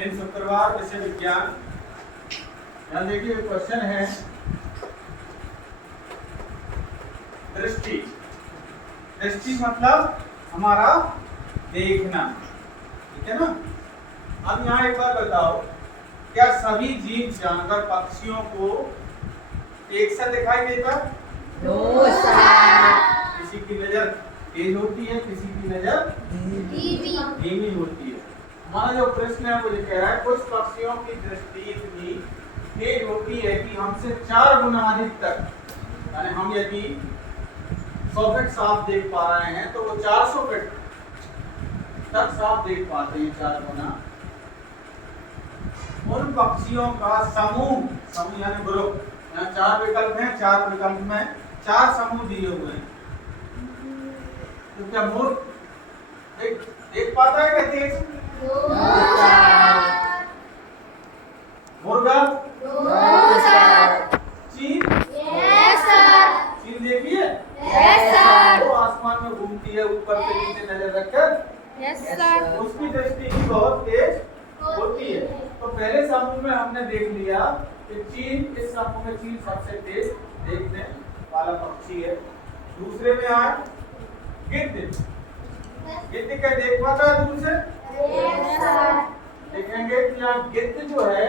दिन शुक्रवार विषय विज्ञान। यहाँ देखिए क्वेश्चन है दृष्टि। दृष्टि मतलब हमारा देखना, ठीक है ना। अब यहाँ एक बार बताओ, क्या सभी जीव जानवर पक्षियों को एक सा दिखाई देता? किसी की नजर तेज होती है, किसी की नजर धीमी होती है। हमारा जो प्रश्न है वो ये कह रहा है कुछ पक्षियों की दृष्टि इतनी तेज होती है कि हमसे 4 गुना अधिक तक, यानी हम यदि 100 फीट साफ देख पा रहे हैं तो वो 400 फीट तक साफ देख पाते हैं, 4 गुना। उन पक्षियों का समूह यानी ग्रुप, यहाँ 4 विकल्प हैं, 4 विकल्प में 4 समूह दिए हुए हैं। तो क्या मोर देख पाता है? क्या तेज? मुर्गा? चील? चील देखिए वो आसमान में घूमती है ऊपर से नीचे नजर रखकर, उसकी दृष्टि भी बहुत तेज होती है। तो पहले समूह में हमने देख लिया कि चील, इस समूह में चील सबसे तेज देखने वाला पक्षी है। दूसरे में आए गिद्ध। गिद्ध क्या देख पाता है दूर से? देखेंगे कि यहाँ गिद्ध जो है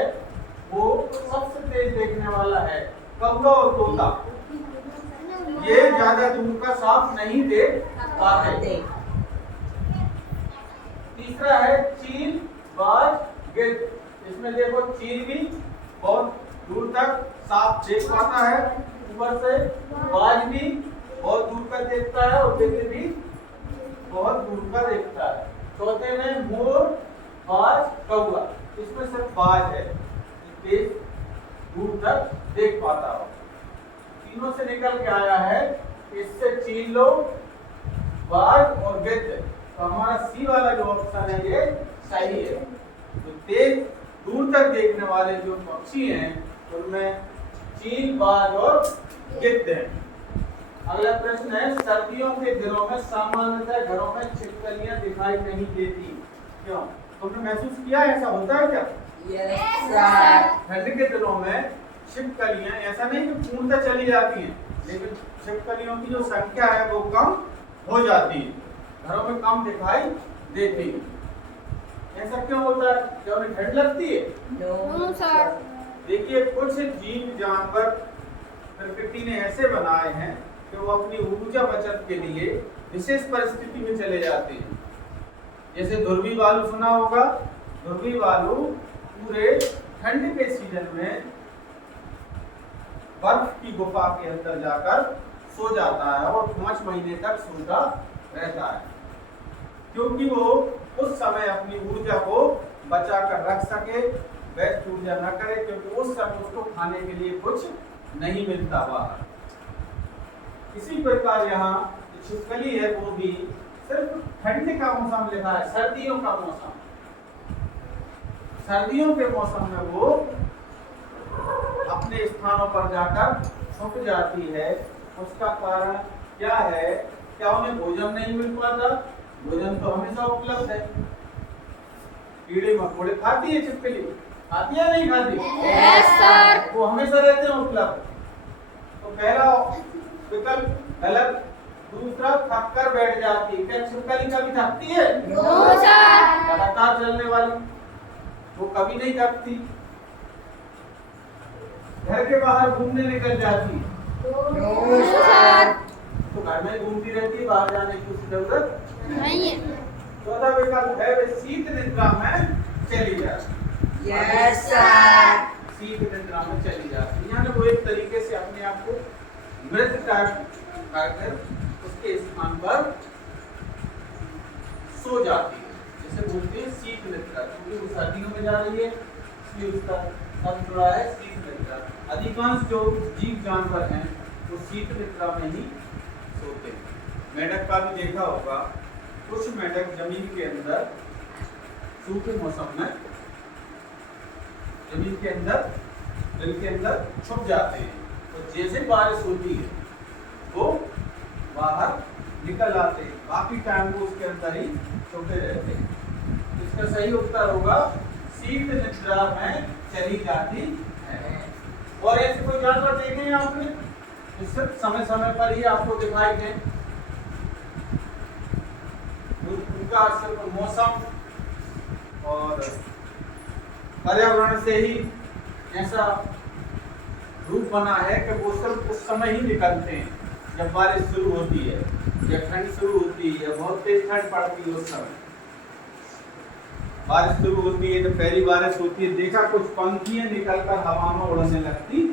वो सबसे तेज देखने वाला है। कौवा और तोता ये ज्यादा दूर का साफ नहीं देख पाते। तीसरा है चील, बाज, गिद्ध। इसमें देखो चील भी बहुत दूर तक साफ देख पाता है, ऊपर से बाज भी बहुत दूर का देखता है और गिद्ध भी बहुत दूर का देखता है। चौथे में मोर, बाज, कौवा। इसमें सिर्फ बाज है तेज दूर तक देख पाता हो। तीनों से निकल के आया है, इससे चील लो, बाज और गिद्ध। तो हमारा सी वाला जो ऑप्शन है ये सही है। तो तेज दूर तक देखने वाले जो पक्षी हैं उनमें चील, बाज और गिद्ध हैं। अगला प्रश्न है सर्दियों के दिनों में सामान्यतः घरों में छिपकलियां दिखाई नहीं देती, क्यों? तुमने महसूस किया ऐसा होता है क्या? ठंड के दिनों में छिपकलियां, ऐसा नहीं कि पूर्णतः चली जाती हैं, लेकिन छिपकलियों की जो संख्या है वो कम हो जाती है, घरों में कम दिखाई देती है। ऐसा क्यों होता है? क्या उन्हें ठंड लगती है? देखिए कुछ जीव जानवर प्रकृति ने ऐसे बनाए हैं कि वो अपनी ऊर्जा बचत के लिए विशेष परिस्थिति में चले जाते हैं। जैसे ध्रुवी भालू सुना होगा। ध्रुवी भालू पूरे ठंड के सीजन में बर्फ की गुफा के अंदर जाकर सो जाता है और 5 महीने तक सोता रहता है, क्योंकि वो उस समय अपनी ऊर्जा को बचा कर रख सके, वेस्ट ऊर्जा न करे, क्योंकि उस समय उसको खाने के लिए कुछ नहीं मिलता बाहर। इसी प्रकार यहाँ छिपकली है वो भी सिर्फ ठंड का मौसम लिखा है, सर्दियों का मौसम। सर्दियों के मौसम में वो अपने स्थानों पर जाकर छुप जाती है। उसका कारण क्या है? क्या उन्हें भोजन नहीं मिल पाता? भोजन तो हमेशा उपलब्ध है। कीड़े मकोड़े खाती है छिपकली, खाती है नहीं खाती? Yes, sir. वो हमेशा रहते हैं उपलब्ध। तो पहला विकल्प गलत। दूसरा थक कर बैठ जाती है। क्या छिपकली कभी थकती है? No, sir. लगातार चलने वाली, वो कभी नहीं थकती। घर के बाहर घूमने निकल जाती है? No, sir. तो घर में घूमती रहती है, बाहर जाने की उसकी जरूरत नहीं है। चौथा विकल्प है वे शीत निद्रा में चली जाती। Yes, sir. शीत निद्रा में चली जाती है, यानी वो एक तरीके से अपने आप को मृत कर उसके स्थान पर सो जाती है, जिसे बोलते हैं शीत निद्रा। क्योंकि वो सर्दियों में जा रही है इसलिए उसका शब्द जुड़ा है शीत निद्रा। अधिकांश जो जीव जानवर हैं वो शीत निद्रा में ही सोते हैं। मेंढक का भी देखा होगा, कुछ मेंढक जमीन के अंदर सूखे मौसम में जमीन के अंदर जल के अंदर छुप जाते हैं, तो जैसे बारिश होती है वो बाहर निकल आते हैं, बाकी टाइम वो उसके अंदर ही छुपे रहते हैं। इसका सही उत्तर होगा शीत निद्रा में चली जाती है। और ऐसे कोई जानवर देखे हैं आपने सिर्फ समय समय पर ही आपको दिखाई दे, उनका सिर्फ मौसम और पर्यावरण से ही ऐसा रूप बना है कि वो सिर्फ उस समय ही निकलते हैं जब बारिश शुरू होती है या ठंड शुरू होती है, बहुत तेज ठंड पड़ती है। उस समय बारिश शुरू होती है, जब पहली बारिश होती है, देखा कुछ पंखियां निकलकर हवा में उड़ने लगती